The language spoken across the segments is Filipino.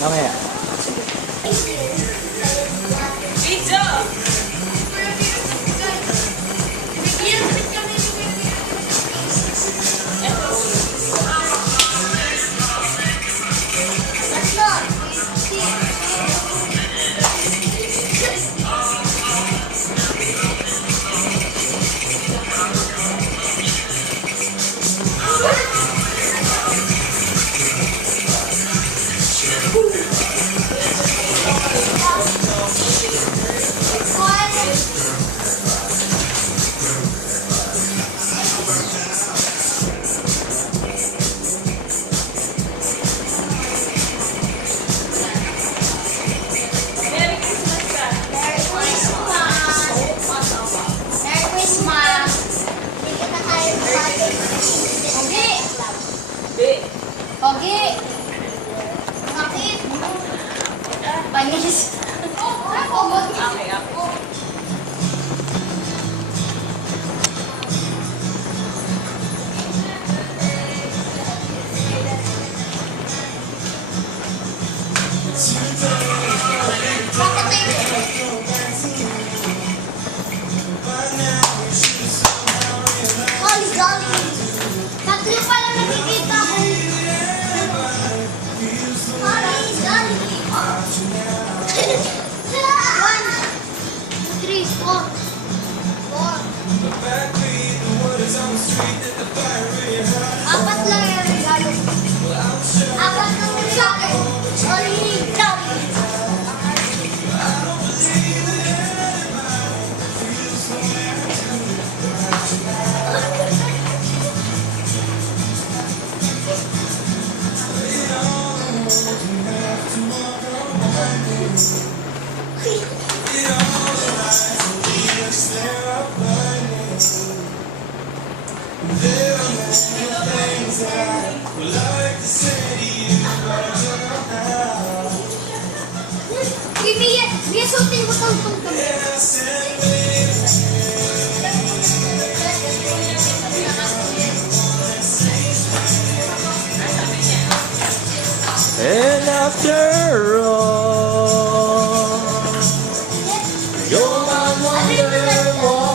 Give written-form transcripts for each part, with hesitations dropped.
Mamaya. Pogi! Bakit? Panis! Okay, ako. Holly Jolly! Tatlo pa lang nakikita ko. Holly Jolly! 1, 2, 3, 4. 4. Apat lang yung regalo. Apat lang yung sa akin. Holly Jolly! Mia, suotin mo itong tungtong. And after all, you're my wonderwall.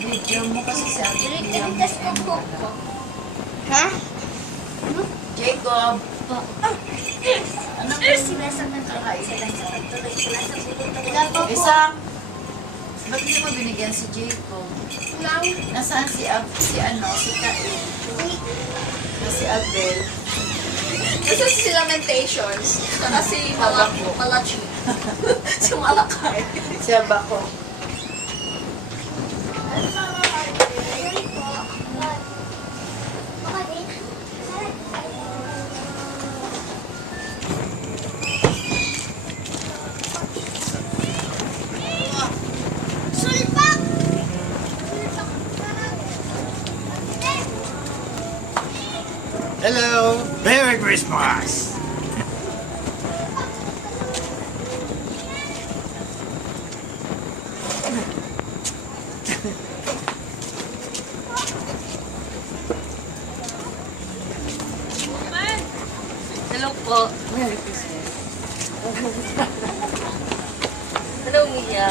Video mo kasi sa tinitas ko po. Ha? Jacob, Ano ba sinasabi ko? isa lang sa pagtuloy ko lang sa pupunta Wala pa po. Isa, ba't hindi mo binigyan si Jacob? Lang. Nasaan si si Kain? Si Abel? Kasi si Lamentations, saka si Malaki. Malachi. Si Malakay. Siya ba ko? Sulpak! Hello! Merry Christmas! Hello po. Merry Christmas. Hello, Mia.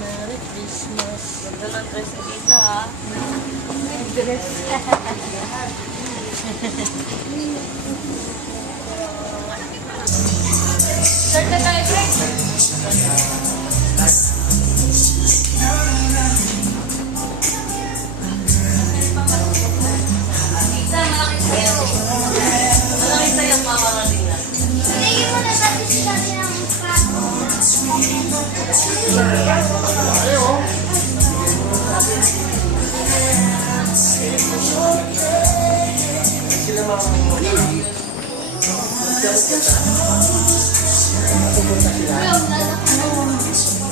Merry Christmas! Ganda ng dress ni Tita, ha? Start na tayo, Greg. Isa, malaki sa'yo. Malaki sa'yo, makakarating na. Tingin mo na dati siya ng pato. Sila mga pupunta sila. Bakit walang kitchen?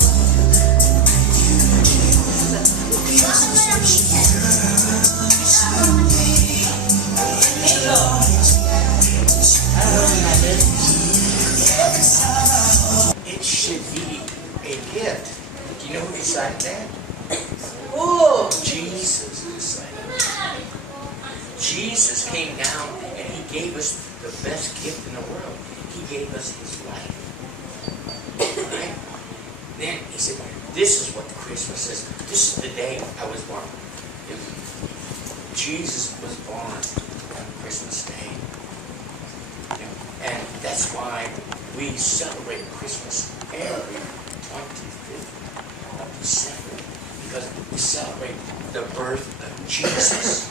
It should be a gift. Do you know who decided that? Oh! Jesus decided that. Jesus came down and he gave us the best gift in the world. He gave us his life. Right? Then he said, this is what the Christmas is. This is the day I was born. Jesus was born on Christmas Day. And that's why we celebrate Christmas every 25th of December. Because we celebrate the birth of Jesus.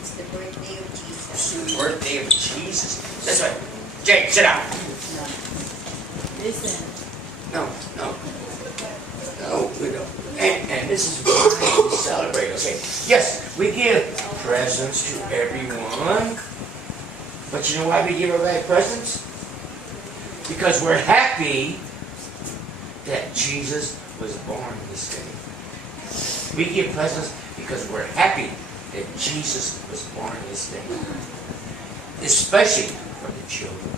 It's the birthday of Jesus. It's the birthday of Jesus. That's right. Jake, sit down. Listen. No, no. No, we don't. And this is why we celebrate, okay? Yes, we give presents to everyone. But you know why we give everybody presents? Because we're happy that Jesus was born this day. We give presents because we're happy that Jesus was born this day. Especially for the children.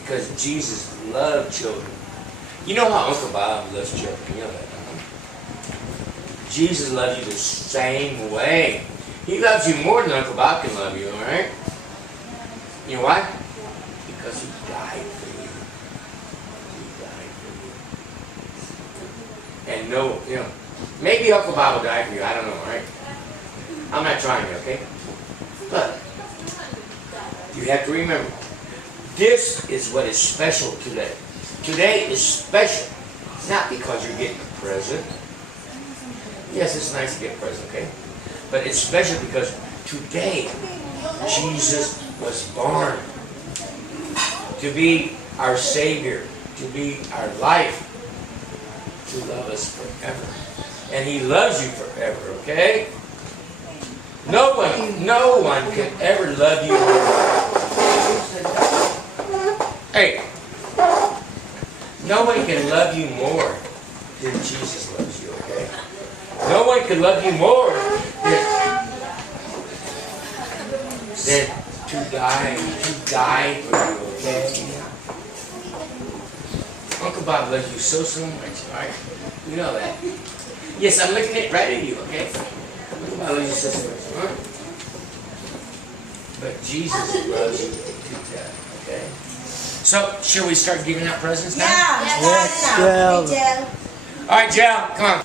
Because Jesus loved children. You know how Uncle Bob loves children. You know that, huh? Jesus loves you the same way. He loves you more than Uncle Bob can love you, alright? You know why? Because he died for you. He died for you. And no, you know, maybe Uncle Bob will die for you, I don't know, alright? I'm not trying to, okay? But you have to remember, this is what is special today. Today is special, not because you're getting a present. Yes, it's nice to get a present, okay? But it's special because today, Jesus was born to be our Savior, to be our life, to love us forever. And He loves you forever, okay? No one can ever love you more. Hey, no one can love you more than Jesus loves you, okay? No one can love you more than to die for you, okay? Uncle Bob loves you so much, alright? You know that. Yes, I'm looking right at you, okay? Uncle Bob loves you so much, alright? But Jesus loves you to death, okay? So, should we start giving out presents now? Yeah, Well. Jel. Alright, Jill, come on.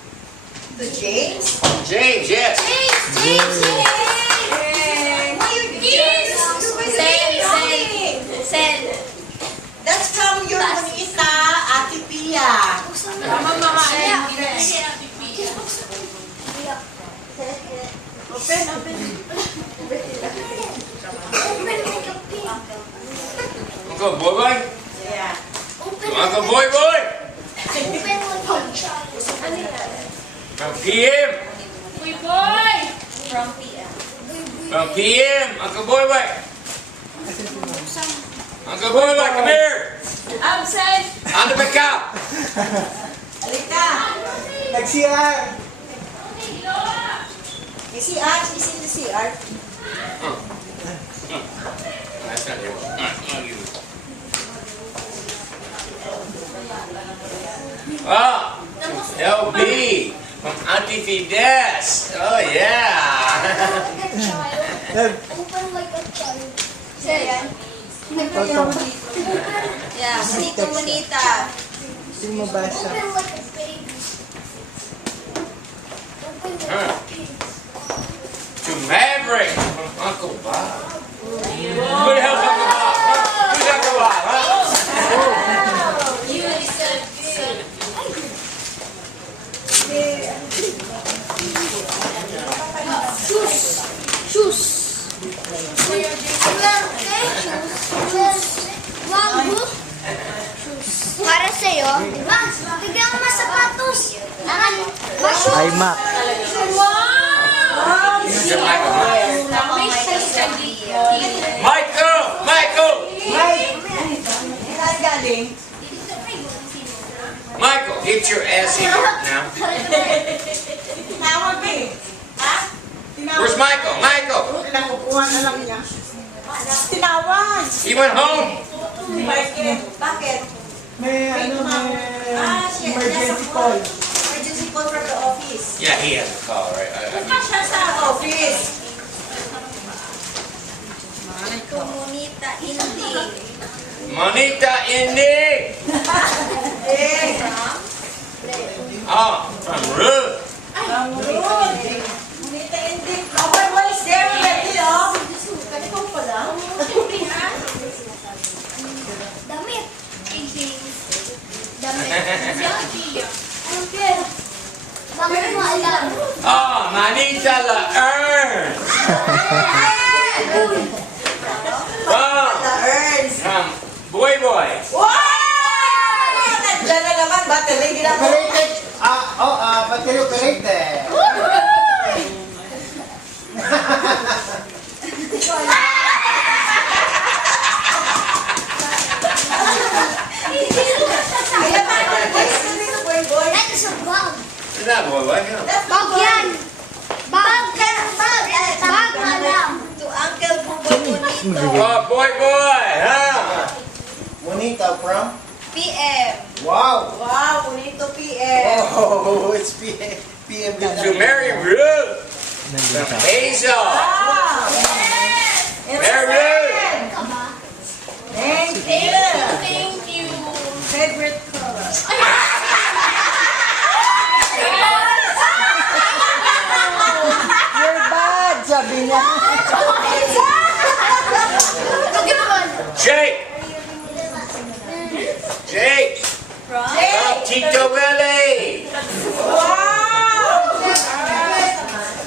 To James? James, yes. Send. That's from your bonita, Ate Pia. Mama, Uncle Boy. Yeah. Uncle Boy. From PM. Uy, boy! From PM. From PM. Uncle Boy. Uncle Boy, come here. Absent! On the back out. Alita. Nag-CR. You see Art? She's in the CR. That's not you. You. Oh, LB from Auntie Fides. Oh, yeah. Open like a child. Yeah, Bonito Bonita. Sino mabasa? Open like a baby. Open like a baby. To Maverick from Uncle Bob. Who the hell's Uncle Bob? Huh? Who's Uncle Bob? Huh? You said. Shoes. Bamboo. Para sa'yo. Bigyan mo ng sapatos. Ay, Mac. Wow! Michael! Saan galing? Get your ass in here now. Tinawag eh. Ha? Tinawag. Where's Michael? Michael! Nakukuha na lang niya. Tinawag. He went home. Bakit? May emergency call. Emergency call from the office. Yeah, he has a call, right? Punta siya sa office. Comunita Indi. Monita Indi! Eh. Oh, from Ruth. Comunita Indi. Our boy is there already, oh. Kanito pa lang. Damit. Damit. Okay. Bakit mo alam? Oh, Manita Laern. From Boy Boy. Wow! Nandiyan na naman, battery ginagawa. Operated. Battery operated. Kaya tayo, boy, boy. That is a bag. Isn't that Boy Boy? Yeah. Bag yan. Bag. Bag na lang. To Uncle Buboy Bonito. Oh, Boy Boy, huh? Monita from? PM. Wow. Wow, Bonito PM. Oh, it's PM. To Mary Ruth. From Hazel. Wow. Mary Ruth. Thank you. Thank you. Favorite color. You're bad, sabi niya. Jake. Jake. From Tito Willie. Wow!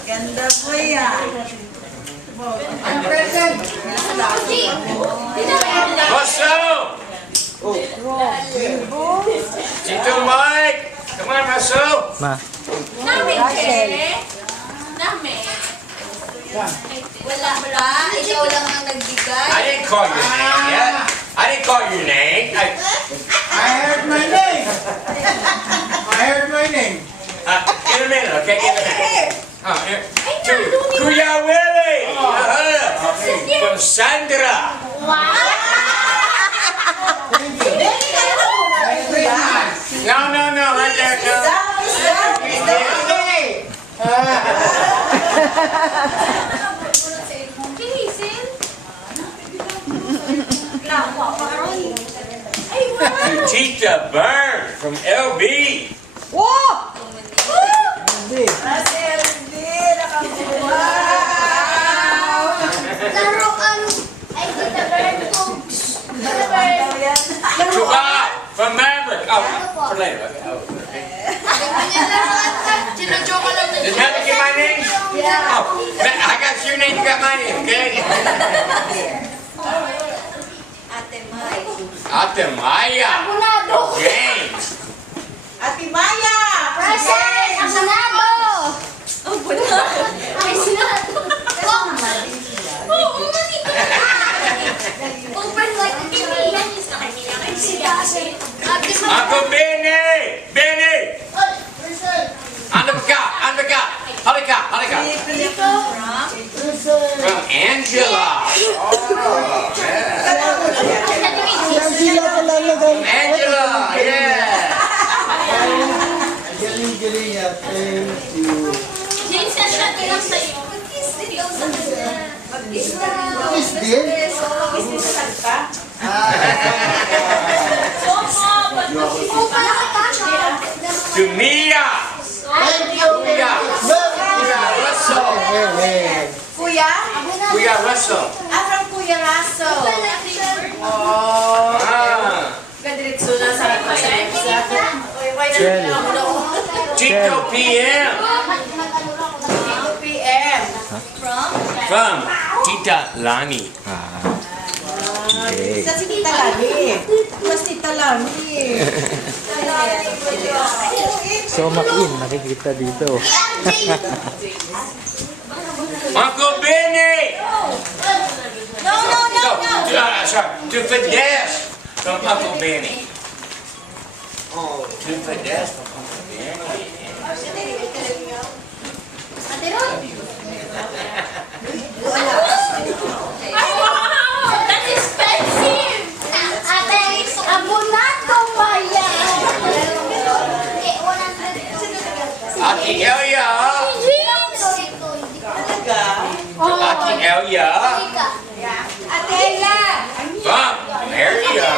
Ganda po yan. Maso. Tito Mike. Come on, Maso. Namin eh. Namin. Wala ba? Ikaw lang ang nagbigay. I didn't call your name yet. I didn't call your name. I heard my name. I heard my name. In a minute, okay? In a minute. Here. To Kuya Willie. From Sandra. No, right there. No. To Tita Byrne from LB. Wow! Hindi. Laro ang ay kita bird folks. To Bob from Maverick. Oh, for later. Okay. Sinajoke lang Did Maverick get my name? Yeah. Oh, I got your name. You got my name, okay? Ate Mai. Ate Maya. Abunado. James. Ate Maya! Present. Abunado. Ay, sinado. Open like a TV. Ay, sinado. Uncle Benny. Benny. Halika. From Angela. Oh, yeah. Angela, yeah. Galing niya. Thank you. James, nasyati lang sa'yo. Is this? To Mia. Thank you. Kuya Russell. Kuya? Kuya Russell. From Kuya Raso. Kadiretso na sa Tito PM. PM. From Tita Lani. Sa si Tita Lani. Mas Tita Lani. So, makin, nakikita dito. Uncle Benny. No. Sorry. To Fidesz. From Uncle Benny. Oh, two pedestrians. Ate Ron. Ay, wow! That's expensive! Ate, abonato ba yan? Okay, 100. Ate Elia! Talaga? Ate Elia! Ate Ella. Mom, Maria!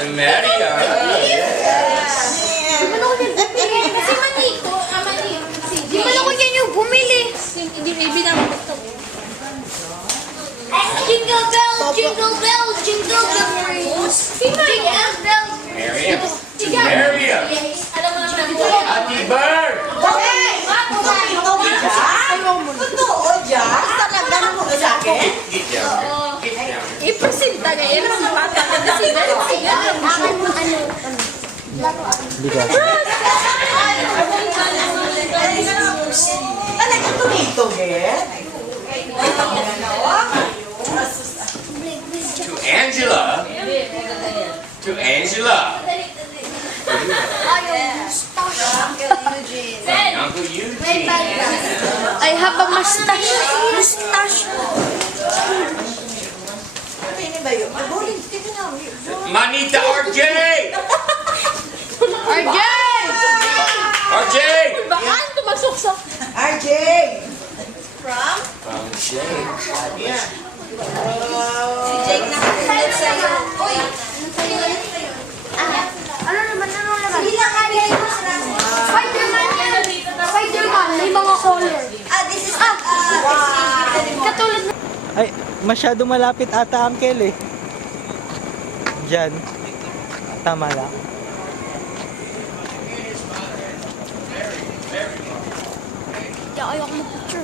And Maria! Si Manito, Di ba ako yan yung bumili? Hindi, maybe na ito. Jingle bells, jingle bells, jingle bells. Jingle bells. Maria! Maria! Alam mo naman. Ate Bird! Okay! Totoo dyan? Totoo dyan? Talaga na mo sa akin? Get down. Get down. I-presenta niya. Yan ang bata. Kasi Hindi ka. Talaga ito, Get? To Angela! To Angela! From Uncle Eugene! I have a mustache. Mustache. Ano ba yun? Bowling, tingnan na. Manita RJ! RJ! RJ! Bakit tumagsuksak? RJ! From? From Shane. Yeah. Si Jake nakatulad sa'yo. Uy! Ano naman? Hindi lang kami. Spider-Man yan. Spider-Man. May mga color. This is Katulad na. Ay, masyado malapit ata Uncle eh. Diyan. Tama lang. Ayaw ako mag-picture.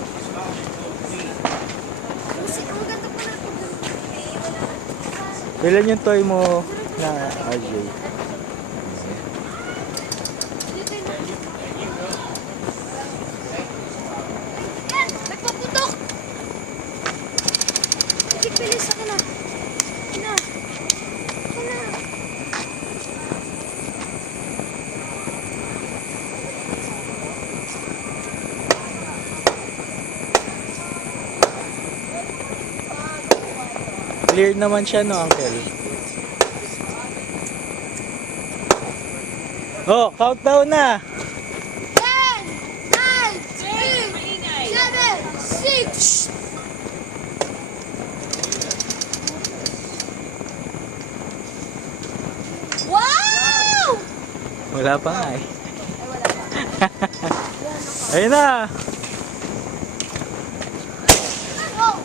Kasi ang ganda pa natin. Ilan yung toy mo na RJ? Yan! Nagpaputok! Sige, bilis ako na. Ina. Ina. Clear naman siya no, Uncle? Oh, countdown na! 10, 9, 8, 7, 6. Wow! Wala pa nga eh. Ayun na! Wow!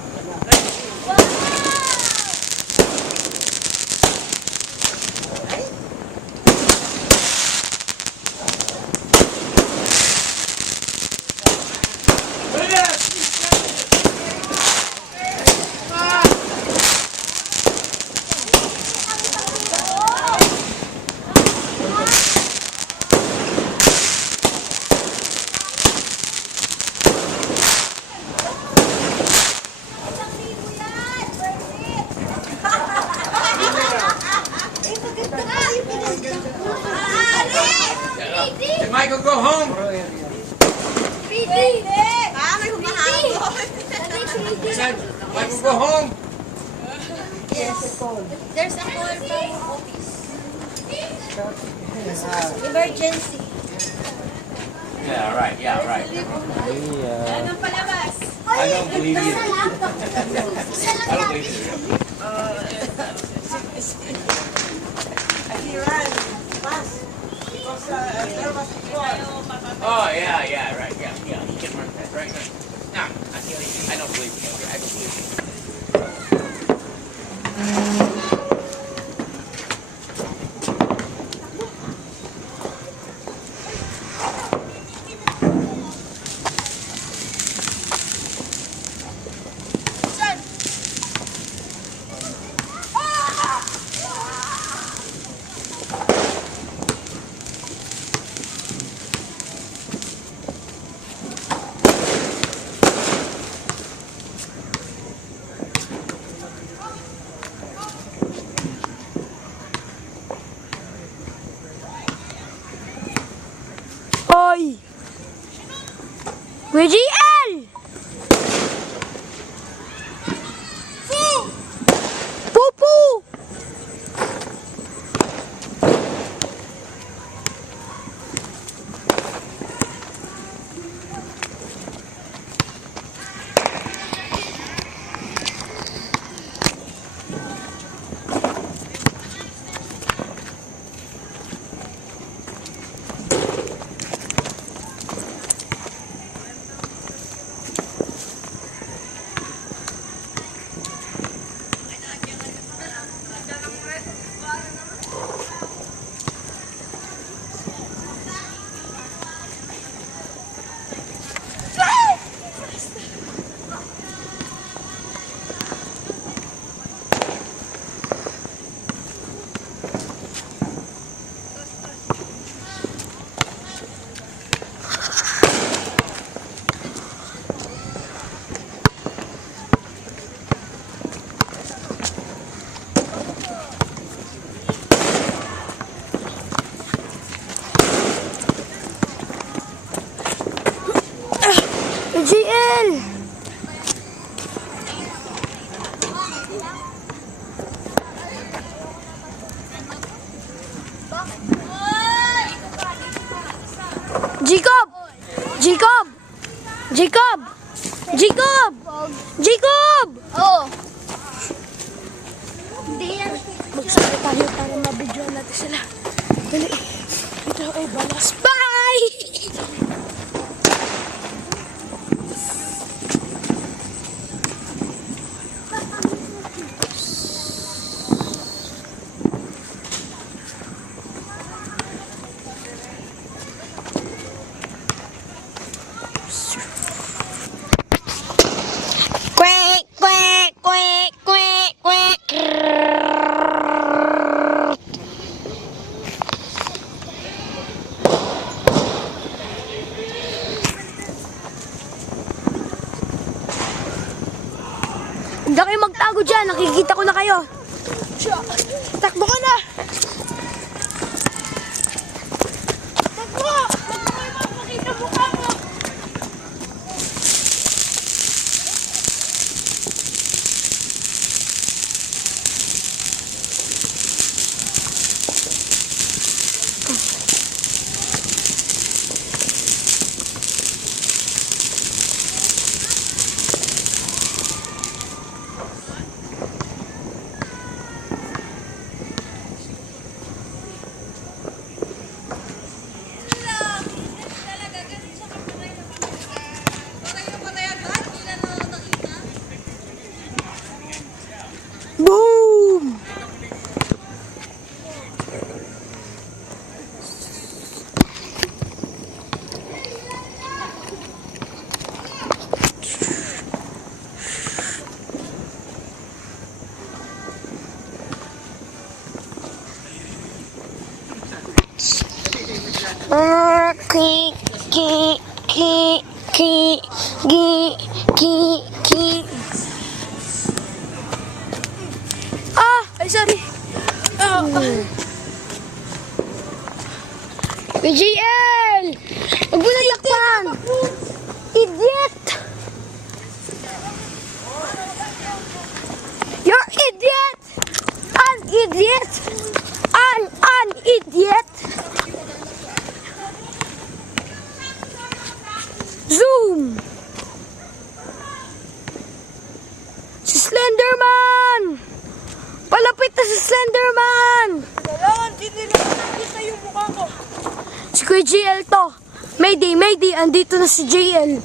Wow! Did Michael go home? may humahabol. Said, Michael go home? There's a call from office. Emergency. Yeah, right, yeah, right. Yeah. I don't believe you. Isa lang I don't believe you. Oh, yeah, yeah, right, yeah, yeah. He can run that, right, right. No, I don't believe you. I don't believe you. Kuya JL! Pupu! JL! Jacob! Jacob! Jacob! Jacob! Jacob! Oo. Hindi yan. Magsabi tayo para mabidyoan natin sila. Dali. Ito ay balas. Bye! Quack, quack, quack, quack, quack. Hindi kayo magtago dyan. Nakikita ko na kayo. Takbo ka na. Takbo! Takbo kayo makakita mukha mo. Boom! Ki ki ki ki ki ki ki. Ah, ay sorry. JL! Huwag mo nang lakpan! Idiot! You're idiot! An idiot! An idiot! Zoom! Si Slenderman! Palapit na si Slenderman! Kailangan din nila nakita yung mukha ko. Si Kuya JL to. Mayday, Mayday, andito na si JL.